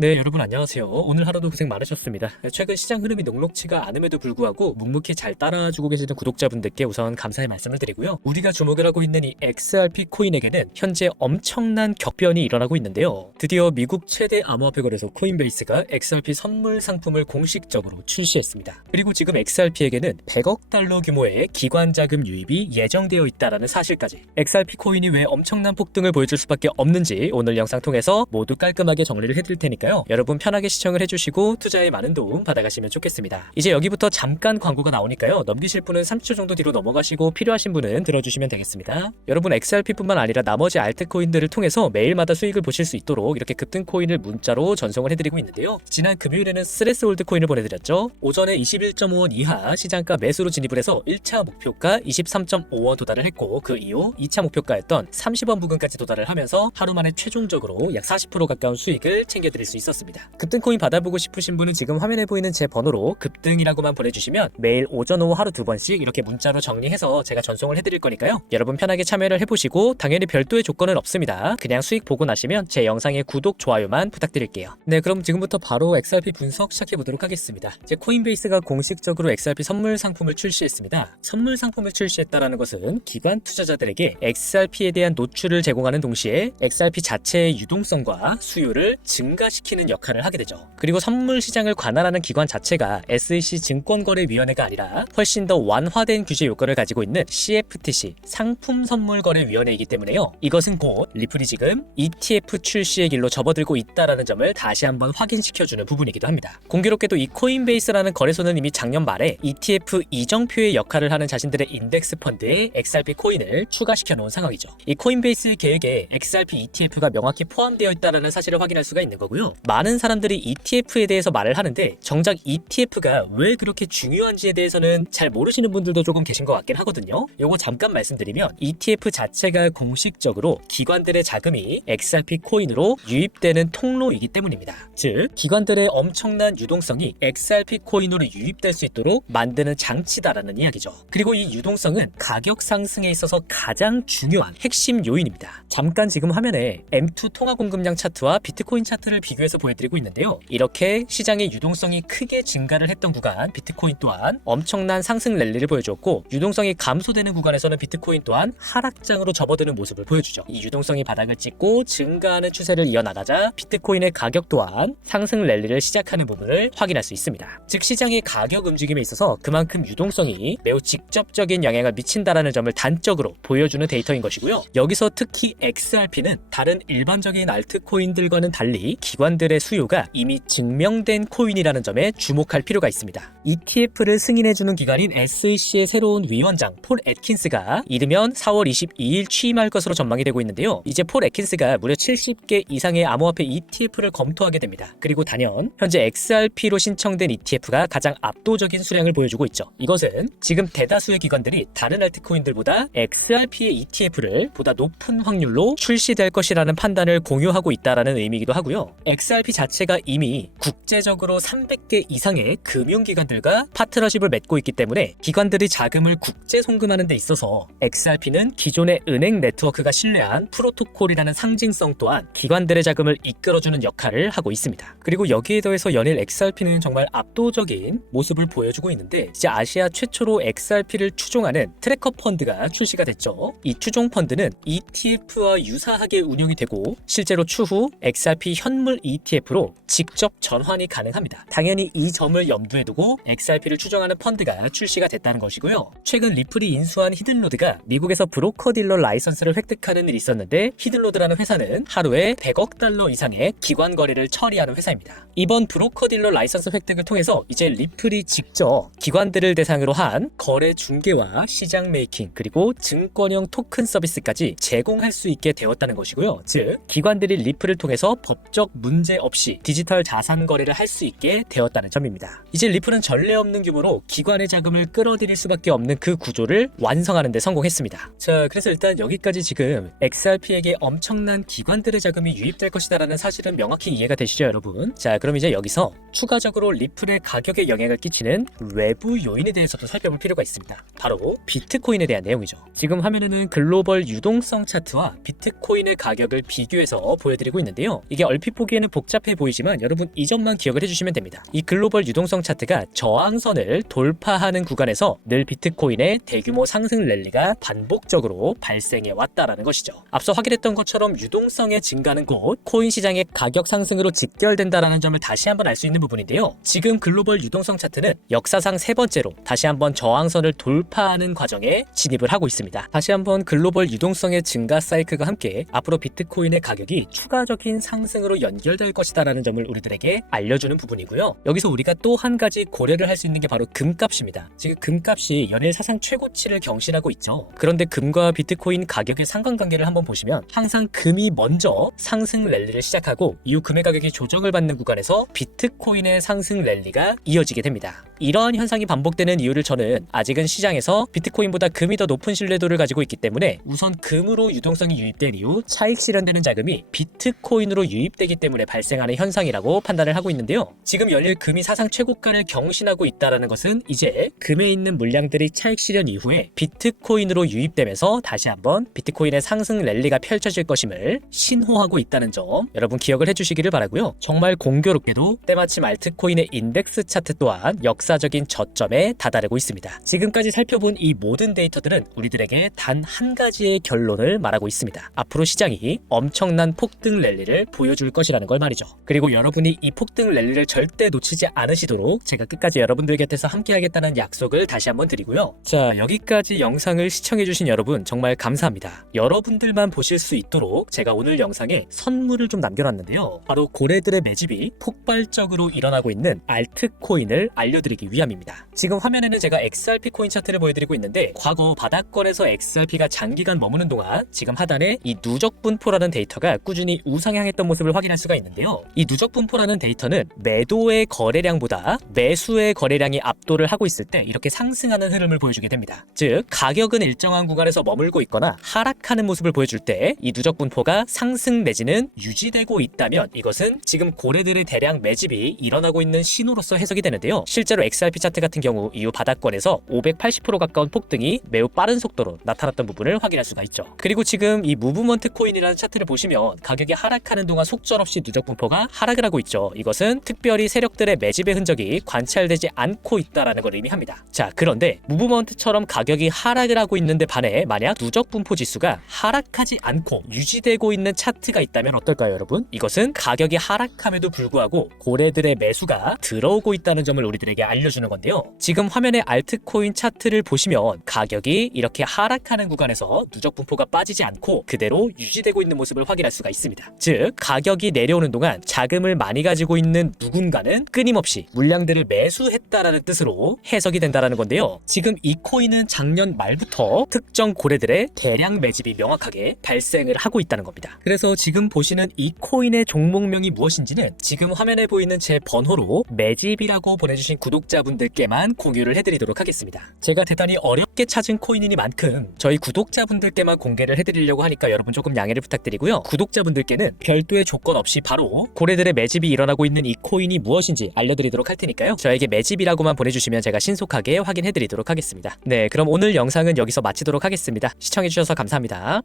네, 여러분 안녕하세요. 오늘 하루도 고생 많으셨습니다. 최근 시장 흐름이 녹록치가 않음에도 불구하고 묵묵히 잘 따라주고 계시는 구독자분들께 우선 감사의 말씀을 드리고요. 우리가 주목을 하고 있는 이 XRP 코인에게는 현재 엄청난 격변이 일어나고 있는데요. 드디어 미국 최대 암호화폐 거래소 코인베이스가 XRP 선물 상품을 공식적으로 출시했습니다. 그리고 지금 XRP에게는 100억 달러 규모의 기관 자금 유입이 예정되어 있다라는 사실까지. XRP 코인이 왜 엄청난 폭등을 보여줄 수밖에 없는지 오늘 영상 통해서 모두 깔끔하게 정리를 해드릴 테니까요. 여러분 편하게 시청을 해주시고 투자에 많은 도움 받아가시면 좋겠습니다. 이제 여기부터 잠깐 광고가 나오니까요. 넘기실 분은 30초 정도 뒤로 넘어가시고 필요하신 분은 들어주시면 되겠습니다. 여러분 XRP뿐만 아니라 나머지 알트코인들을 통해서 매일마다 수익을 보실 수 있도록 이렇게 급등 코인을 문자로 전송을 해드리고 있는데요. 지난 금요일에는 스레스 홀드 코인을 보내드렸죠. 오전에 21.5원 이하 시장가 매수로 진입을 해서 1차 목표가 23.5원 도달을 했고 그 이후 2차 목표가였던 30원 부근까지 도달을 하면서 하루 만에 최종적으로 약 40% 가까운 수익을 챙겨드릴 수 있 었습니다. 급등 코인 받아보고 싶으신 분은 지금 화면에 보이는 제 번호로 급등이라고만 보내주시면 매일 오전 오후 하루 두 번씩 이렇게 문자로 정리해서 제가 전송을 해드릴 거니까요. 여러분 편하게 참여를 해보시고 당연히 별도의 조건은 없습니다. 그냥 수익 보고 나시면 제 영상의 구독, 좋아요만 부탁드릴게요. 네 그럼 지금부터 바로 XRP 분석 시작해 보도록 하겠습니다. 이제 코인베이스가 공식적으로 XRP 선물 상품을 출시했습니다. 선물 상품을 출시했다라는 것은 기관 투자자들에게 XRP에 대한 노출을 제공하는 동시에 XRP 자체의 유동성과 수요를 증가시 키는 역할을 하게 되죠. 그리고 선물 시장을 관할하는 기관 자체가 SEC 증권거래위원회가 아니라 훨씬 더 완화된 규제 요건을 가지고 있는 CFTC 상품 선물 거래위원회이기 때문에요. 이것은 곧 리플이 지금 ETF 출시의 길로 접어들고 있다라는 점을 다시 한번 확인시켜주는 부분이기도 합니다. 공교롭게도 이 코인베이스라는 거래소는 이미 작년 말에 ETF 이정표의 역할을 하는 자신들의 인덱스 펀드에 XRP 코인을 추가시켜 놓은 상황이죠. 이 코인베이스 계획에 XRP ETF가 명확히 포함되어 있다는 사실을 확인할 수가 있는 거고요. 많은 사람들이 ETF에 대해서 말을 하는데 정작 ETF가 왜 그렇게 중요한지에 대해서는 잘 모르시는 분들도 조금 계신 것 같긴 하거든요. 요거 잠깐 말씀드리면 ETF 자체가 공식적으로 기관들의 자금이 XRP 코인으로 유입되는 통로이기 때문입니다. 즉, 기관들의 엄청난 유동성이 XRP 코인으로 유입될 수 있도록 만드는 장치다라는 이야기죠. 그리고 이 유동성은 가격 상승에 있어서 가장 중요한 핵심 요인입니다. 잠깐 지금 화면에 M2 통화 공급량 차트와 비트코인 차트를 비교 해서 보여드리고 있는데요. 이렇게 시장의 유동성이 크게 증가를 했던 구간 비트코인 또한 엄청난 상승 랠리를 보여줬고 유동성이 감소되는 구간에서는 비트코인 또한 하락장으로 접어드는 모습을 보여주죠. 이 유동성이 바닥을 찍고 증가하는 추세를 이어나가자 비트코인의 가격 또한 상승 랠리를 시작하는 부분을 확인할 수 있습니다. 즉 시장의 가격 움직임에 있어서 그만큼 유동성이 매우 직접적인 영향을 미친다라는 점을 단적으로 보여주는 데이터인 것이고요. 여기서 특히 XRP는 다른 일반적인 알트코인들과는 달리 기관 들의 수요가 이미 증명된 코인이라는 점에 주목할 필요가 있습니다. ETF를 승인해주는 기관인 SEC의 새로운 위원장 폴 애킨스가 이르면 4월 22일 취임할 것으로 전망이 되고 있는데요. 이제 폴 애킨스가 무려 70개 이상의 암호화폐 ETF를 검토하게 됩니다. 그리고 단연 현재 XRP로 신청된 ETF가 가장 압도적인 수량을 보여주고 있죠. 이것은 지금 대다수의 기관들이 다른 알트코인들보다 XRP의 ETF를 보다 높은 확률로 출시될 것이라는 판단을 공유하고 있다라는 의미이기도 하고요. XRP 자체가 이미 국제적으로 300개 이상의 금융기관들과 파트너십을 맺고 있기 때문에 기관들이 자금을 국제 송금하는 데 있어서 XRP는 기존의 은행 네트워크가 신뢰한 프로토콜이라는 상징성 또한 기관들의 자금을 이끌어주는 역할을 하고 있습니다. 그리고 여기에 더해서 연일 XRP는 정말 압도적인 모습을 보여주고 있는데 이제 아시아 최초로 XRP를 추종하는 트래커 펀드가 출시가 됐죠. 이 추종 펀드는 ETF와 유사하게 운영이 되고 실제로 추후 XRP 현물 ETF로 직접 전환이 가능합니다. 당연히 이 점을 염두에 두고 XRP를 추정하는 펀드가 출시가 됐다는 것이고요. 최근 리플이 인수한 히든로드가 미국에서 브로커 딜러 라이선스를 획득하는 일이 있었는데 히든로드라는 회사는 하루에 100억 달러 이상의 기관 거래를 처리하는 회사입니다. 이번 브로커 딜러 라이선스 획득을 통해서 이제 리플이 직접 기관들을 대상으로 한 거래 중개와 시장 메이킹 그리고 증권형 토큰 서비스까지 제공할 수 있게 되었다는 것이고요. 즉 기관들이 리플을 통해서 법적 문제 없이 디지털 자산 거래를 할 수 있게 되었다는 점입니다. 이제 리플은 전례 없는 규모로 기관의 자금을 끌어들일 수밖에 없는 그 구조를 완성하는 데 성공했습니다. 자, 그래서 일단 여기까지 지금 XRP에게 엄청난 기관들의 자금이 유입될 것이다라는 사실은 명확히 이해가 되시죠, 여러분? 자, 그럼 이제 여기서 추가적으로 리플의 가격에 영향을 끼치는 외부 요인에 대해서도 살펴볼 필요가 있습니다. 바로 비트코인에 대한 내용이죠. 지금 화면에는 글로벌 유동성 차트와 비트코인의 가격을 비교해서 보여드리고 있는데요. 이게 얼핏 보기에는 복잡해 보이지만 여러분 이 점만 기억을 해주시면 됩니다. 이 글로벌 유동성 차트가 저항선을 돌파하는 구간에서 늘 비트코인의 대규모 상승 랠리가 반복적으로 발생해 왔다라는 것이죠. 앞서 확인했던 것처럼 유동성의 증가는 곧 코인 시장의 가격 상승으로 직결된다라는 점을 다시 한번 알 수 있는 부분인데요. 지금 글로벌 유동성 차트는 역사상 세 번째로 다시 한번 저항선을 돌파하는 과정에 진입을 하고 있습니다. 다시 한번 글로벌 유동성의 증가 사이클과 함께 앞으로 비트코인의 가격이 추가적인 상승으로 연결 될 것이다라는 점을 우리들에게 알려주는 부분이고요. 여기서 우리가 또 한 가지 고려를 할 수 있는 게 바로 금값입니다. 지금 금값이 연일 사상 최고치를 경신하고 있죠. 그런데 금과 비트코인 가격의 상관관계를 한번 보시면 항상 금이 먼저 상승 랠리를 시작하고 이후 금의 가격이 조정을 받는 구간에서 비트코인의 상승 랠리가 이어지게 됩니다. 이러한 현상이 반복되는 이유를 저는 아직은 시장에서 비트코인보다 금이 더 높은 신뢰도를 가지고 있기 때문에 우선 금으로 유동성이 유입된 이후 차익 실현되는 자금이 비트코인으로 유입되기 때문에 발생하는 현상이라고 판단을 하고 있는데요. 지금 연일 금이 사상 최고가를 경신하고 있다는 것은 이제 금에 있는 물량들이 차익 실현 이후에 비트코인으로 유입되면서 다시 한번 비트코인의 상승 랠리가 펼쳐질 것임을 신호하고 있다는 점 여러분 기억을 해주시기를 바라고요. 정말 공교롭게도 때마침 알트코인의 인덱스 차트 또한 역사 적인 저점에 다다르고 있습니다. 지금까지 살펴본 이 모든 데이터들은 우리들에게 단 한 가지의 결론을 말하고 있습니다. 앞으로 시장이 엄청난 폭등 랠리를 보여줄 것이라는 걸 말이죠. 그리고 여러분이 이 폭등 랠리를 절대 놓치지 않으시도록 제가 끝까지 여러분들 곁에서 함께하겠다는 약속을 다시 한번 드리고요. 자, 여기까지 영상을 시청해주신 여러분 정말 감사합니다. 여러분들만 보실 수 있도록 제가 오늘 영상에 선물을 좀 남겨놨는데요. 바로 고래들의 매집이 폭발적으로 일어나고 있는 알트코인을 알려드리 기 위함입니다. 지금 화면에는 제가 XRP 코인 차트를 보여드리고 있는데 과거 바닥권에서 XRP가 장기간 머무는 동안 지금 하단에 이 누적 분포라는 데이터가 꾸준히 우상향했던 모습을 확인할 수가 있는데요. 이 누적 분포라는 데이터는 매도의 거래량보다 매수의 거래량이 압도를 하고 있을 때 이렇게 상승하는 흐름을 보여주게 됩니다. 즉 가격은 일정한 구간에서 머물고 있거나 하락하는 모습을 보여줄 때 이 누적 분포가 상승 내지는 유지되고 있다면 이것은 지금 고래들의 대량 매집이 일어나고 있는 신호로서 해석이 되는데요. 실제로 XRP 차트 같은 경우 이후 바닥권에서 580% 가까운 폭등이 매우 빠른 속도로 나타났던 부분을 확인할 수가 있죠. 그리고 지금 이 무브먼트 코인이라는 차트를 보시면 가격이 하락하는 동안 속절없이 누적 분포가 하락을 하고 있죠. 이것은 특별히 세력들의 매집의 흔적이 관찰되지 않고 있다라는 걸 의미합니다. 자, 그런데 무브먼트처럼 가격이 하락을 하고 있는데 반해 만약 누적 분포 지수가 하락하지 않고 유지되고 있는 차트가 있다면 어떨까요, 여러분? 이것은 가격이 하락함에도 불구하고 고래들의 매수가 들어오고 있다는 점을 우리들에게 알려 주는 건데요. 지금 화면에 알트코인 차트를 보시면 가격이 이렇게 하락하는 구간에서 누적 분포가 빠지지 않고 그대로 유지되고 있는 모습을 확인할 수가 있습니다. 즉, 가격이 내려오는 동안 자금을 많이 가지고 있는 누군가는 끊임없이 물량들을 매수했다라는 뜻으로 해석이 된다라는 건데요. 지금 이 코인은 작년 말부터 특정 고래들의 대량 매집이 명확하게 발생을 하고 있다는 겁니다. 그래서 지금 보시는 이 코인의 종목명이 무엇인지는 지금 화면에 보이는 제 번호로 매집이라고 보내주신 구독자분들께만 공유를 해드리도록 하겠습니다. 제가 대단히 어렵게 찾은 코인이니만큼 저희 구독자분들께만 공개를 해드리려고 하니까 여러분 조금 양해를 부탁드리고요. 구독자분들께는 별도의 조건 없이 바로 고래들의 매집이 일어나고 있는 이 코인이 무엇인지 알려드리도록 할 테니까요. 저에게 매집이라고만 보내주시면 제가 신속하게 확인해드리도록 하겠습니다. 네, 그럼 오늘 영상은 여기서 마치도록 하겠습니다. 시청해주셔서 감사합니다.